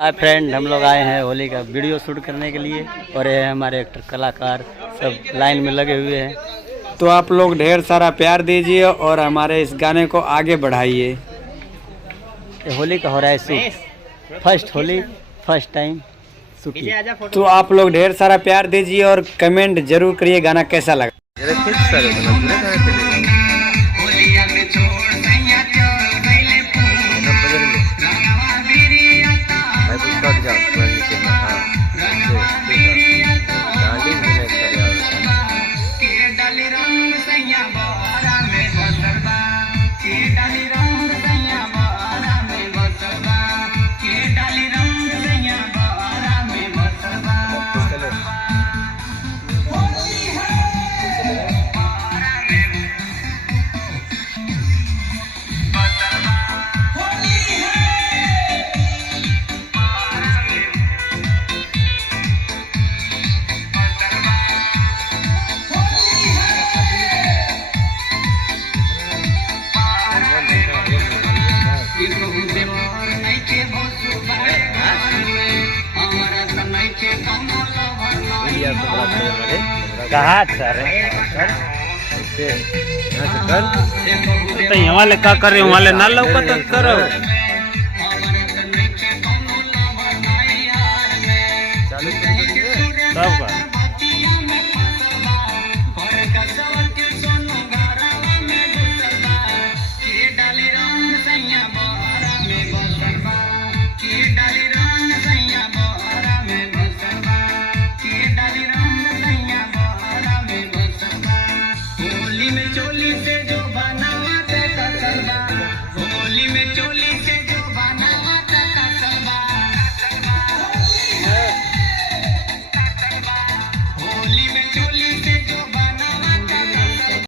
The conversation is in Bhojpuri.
हाय फ्रेंड, हम लोग आए हैं होली का वीडियो शूट करने के लिए और ये हमारे एक्टर कलाकार सब लाइन में लगे हुए हैं। तो आप लोग ढेर सारा प्यार दीजिए और हमारे इस गाने को आगे बढ़ाइए। ये होली का हो रहा है shoot, first Holi first time shooting. तो आप लोग ढेर सारा प्यार दीजिए और कमेंट जरूर करिए गाना कैसा लगा। कहा सर तो यहाँ ले का करे वहाँ ले ना लौकत करो।